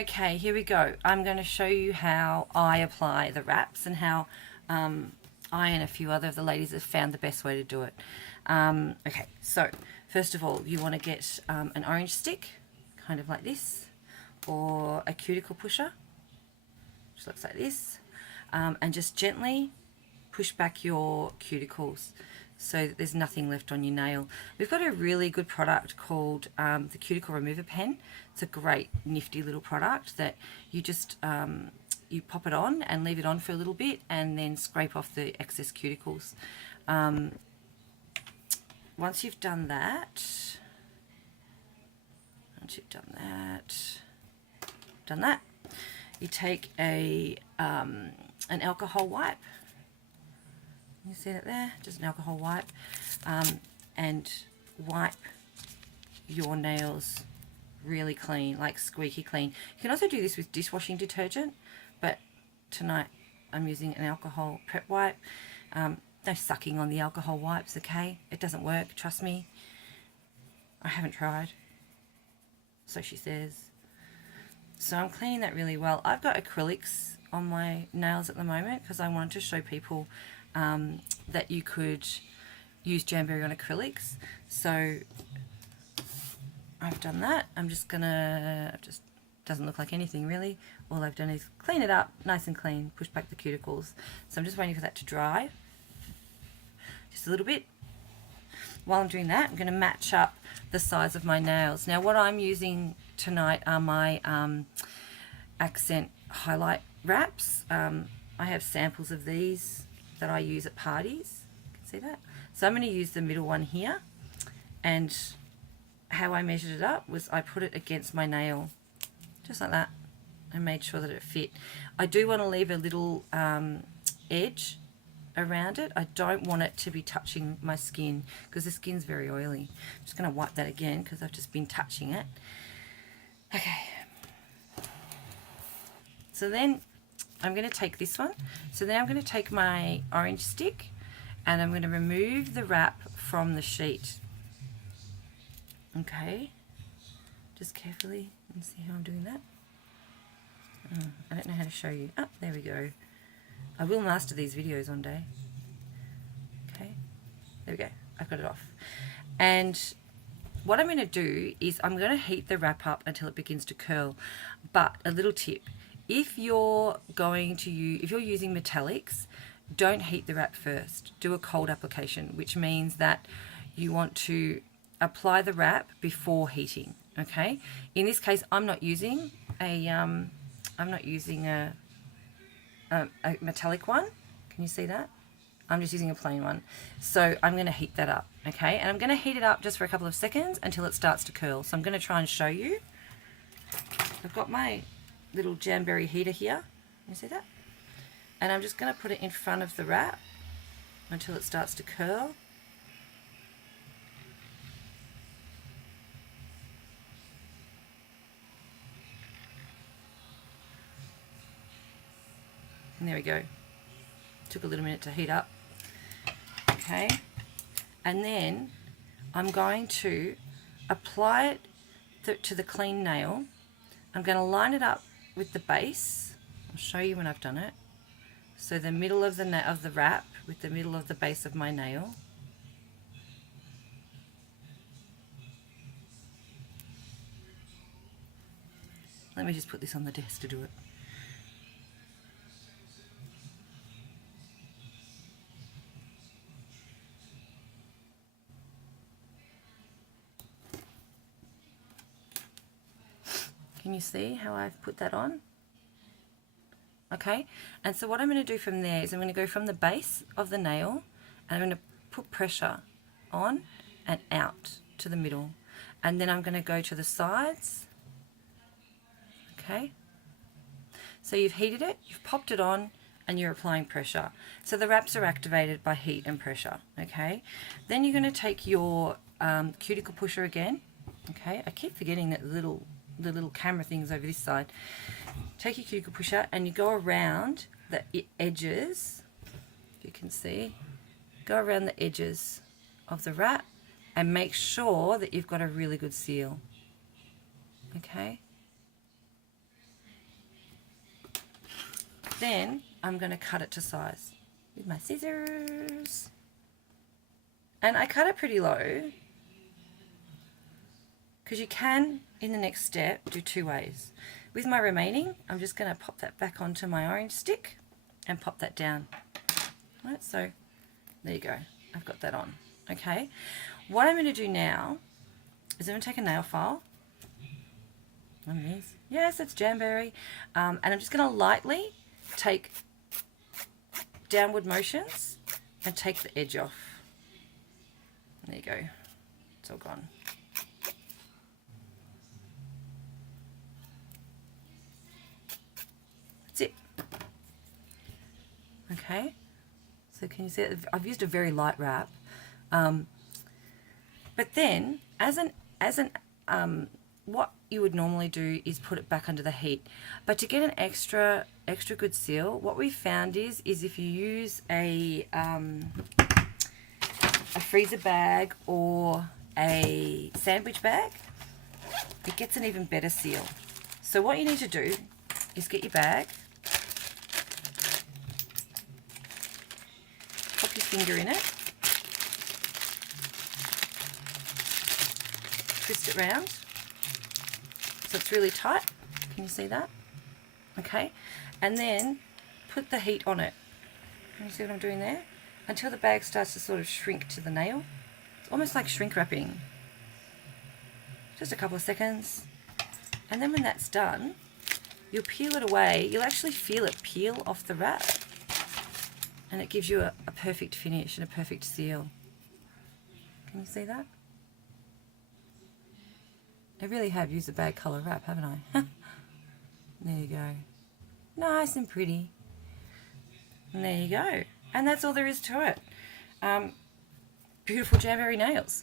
Okay, here we go. I'm going to show you how I apply the wraps and how I and a few other of the ladies have found the best way to do it. Okay, so first of all, you want to get an orange stick, kind of like this, or a cuticle pusher, which looks like this, and just gently push back your cuticles so that there's nothing left on your nail. We've got a really good product called the Cuticle Remover Pen. It's a great nifty little product that you just you pop it on and leave it on for a little bit and then scrape off the excess cuticles. Once you've done that, you take an alcohol wipe. You see that there? Just an alcohol wipe, and wipe your nails really clean, like squeaky clean. You can also do this with dishwashing detergent, but tonight I'm using an alcohol prep wipe. No sucking on the alcohol wipes, okay? It doesn't work, trust me. I haven't tried, so she says. So I'm cleaning that really well. I've got acrylics on my nails at the moment because I wanted to show people that you could use Jamberry on acrylics. So I've done that. I'm just gonna, just doesn't look like anything really. All I've done is clean it up nice and clean, push back the cuticles. So I'm just waiting for that to dry just a little bit. While I'm doing that, I'm going to match up the size of my nails. Now what I'm using tonight are my accent highlight wraps. I have samples of these that I use at parties. You can see that. So I'm going to use the middle one here, and how I measured it up was I put it against my nail just like that and made sure that it fit. I do want to leave a little edge around it. I don't want it to be touching my skin because the skin's very oily. I'm just going to wipe that again because I've just been touching it. Okay, so then I'm going to take this one. So then I'm going to take my orange stick and I'm going to remove the wrap from the sheet. Okay, just carefully, and see how I'm doing that. I don't know how to show you. Oh, there we go. I will master these videos one day. Okay, there we go. I've got it off. And what I'm going to do is I'm going to heat the wrap up until it begins to curl. But a little tip, if you're using metallics, don't heat the wrap first. Do a cold application, which means that you want to apply the wrap before heating. Okay. In this case, I'm not using a metallic one. Can you see that? I'm just using a plain one. So I'm going to heat that up, okay? And I'm going to heat it up just for a couple of seconds until it starts to curl. So I'm going to try and show you. I've got my little Jamberry heater here. You see that? And I'm just going to put it in front of the wrap until it starts to curl. And there we go. Took a little minute to heat up. Okay. And then I'm going to apply it to the clean nail. I'm going to line it up with the base. I'll show you when I've done it. So the middle of the wrap with the middle of the base of my nail. Let me just put this on the desk to do it. Can you see how I've put that on? Okay, and so what I'm going to do from there is I'm going to go from the base of the nail and I'm going to put pressure on and out to the middle. And then I'm going to go to the sides. Okay, so you've heated it, you've popped it on, and you're applying pressure. So the wraps are activated by heat and pressure. Okay, then you're going to take your cuticle pusher again. Okay, I keep forgetting that the little camera things over this side. Take your cuticle pusher and you go around the edges, if you can see, go around the edges of the wrap and make sure that you've got a really good seal. Okay, then I'm going to cut it to size with my scissors. And I cut it pretty low because you can, in the next step, do two ways. With my remaining, I'm just going to pop that back onto my orange stick and pop that down. Right, so there you go. I've got that on. Okay. What I'm going to do now is I'm going to take a nail file. One of these. Yes, it's Jamberry. And I'm just going to lightly take downward motions and take the edge off. There you go. It's all gone. That's it. Okay. So can you see it? I've used a very light wrap. But then, what you would normally do is put it back under the heat. But to get an extra good seal, what we found is if you use a freezer bag or a sandwich bag, it gets an even better seal. So what you need to do is get your bag, pop your finger in it, twist it round so it's really tight. Can you see that? Okay, and then put the heat on it. Can you see what I'm doing there? Until the bag starts to sort of shrink to the nail. It's almost like shrink wrapping. Just a couple of seconds. And then when that's done, you'll peel it away. You'll actually feel it peel off the wrap. And it gives you a perfect finish and a perfect seal. Can you see that? I really have used a bag colour wrap, haven't I? There you go. Nice and pretty. And there you go. And that's all there is to it. Beautiful Jamberry nails.